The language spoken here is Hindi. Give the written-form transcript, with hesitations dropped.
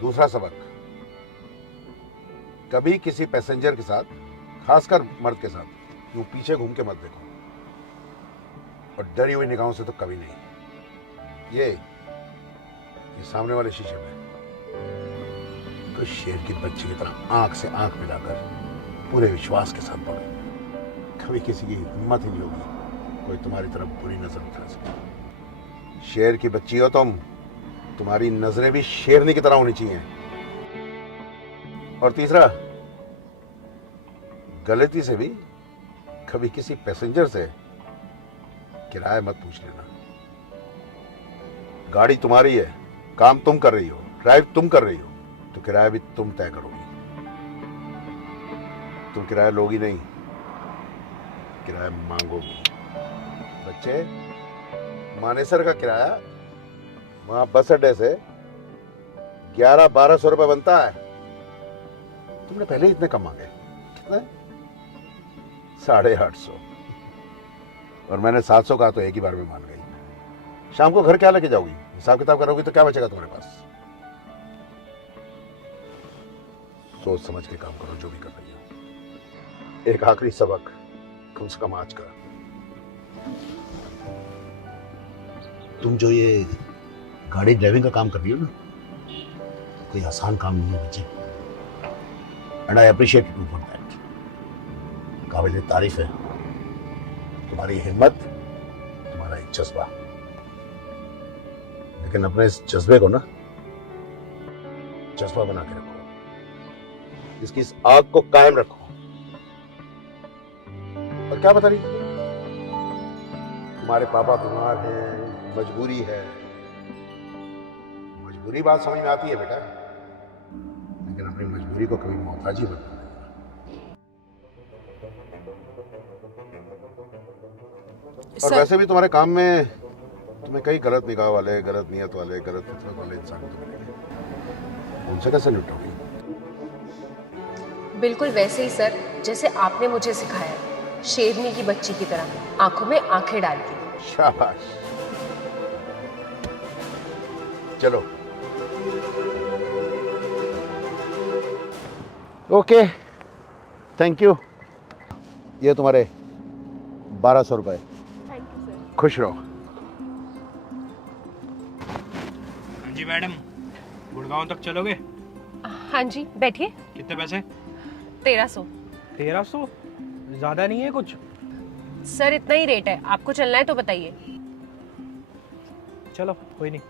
दूसरा सबक, कभी किसी पैसेंजर के साथ, खासकर मर्द के साथ, यूं पीछे घूम के मत देखो, और डरी हुई निगाहों से तो कभी नहीं। ये सामने वाले शीशे में तो शेर की बच्ची की तरह आंख से आंख मिलाकर पूरे विश्वास के साथ पढ़ो। कभी किसी की हिम्मत ही नहीं होगी कोई तुम्हारी तरफ बुरी नजर उठा सके। शेर की बच्ची हो तुम, तुम्हारी नजरें भी शेरनी की तरह होनी चाहिए। और तीसरा, गलती से भी कभी किसी पैसेंजर से किराया मत पूछ लेना। गाड़ी तुम्हारी है, काम तुम कर रही हो, ड्राइव तुम कर रही हो, तो किराया भी तुम तय करोगी। तुम किराया लोगी नहीं, किराया मांगोगी। बच्चे, मानेसर का किराया वहां बस अड्डे से 1100-1200 रुपए बनता है। तुमने पहले इतने कम मांगे। कितने? 850। और मैंने 700 कहा तो एक ही बार में मान गई। शाम को घर क्या लेके जाओगी? हिसाब किताब करोगी तो क्या बचेगा तुम्हारे पास? सोच समझ के काम करो जो भी कर रही हो। एक आखिरी सबक कम से कम आज का, तुम जो ये गाड़ी ड्राइविंग का काम कर रही हो ना, कोई आसान काम नहीं है बच्चे। And I appreciate you for that. काबिल तारीफ है तुम्हारी हिम्मत, तुम्हारा एक जज्बा। लेकिन अपने इस जज्बे को ना जज्बा बना के रखो, इसकी इस आग को कायम रखो। और क्या बता रही, तुम्हारे पापा बीमार हैं, मजबूरी है। मजबूरी बात समझ में आती है बेटा, लेकिन अपनी मजबूरी को कभी मोहताजी मत बनाना। और वैसे भी तुम्हारे काम में तुम्हें कई गलत निगाह वाले, गलत नियत वाले, गलत फितरत वाले इंसान तो मिलेंगे। उनसे कैसे निपटोगे? बिल्कुल वैसे ही सर, जैसे आपने मुझे सिखाया, शेरनी की बच्ची की तरह आंखों में आंखें डाल के। शाबाश। चलो। Okay, thank you. ये तुम्हारे 1200 रुपए। Thank you sir. खुश रहो। हाँ जी मैडम, गुड़गांव तक चलोगे? हाँ जी, बैठिए। कितने पैसे? 1300। 1300? ज़्यादा नहीं है कुछ? सर इतना ही रेट है, आपको चलना है तो बताइए। चलो कोई नहीं।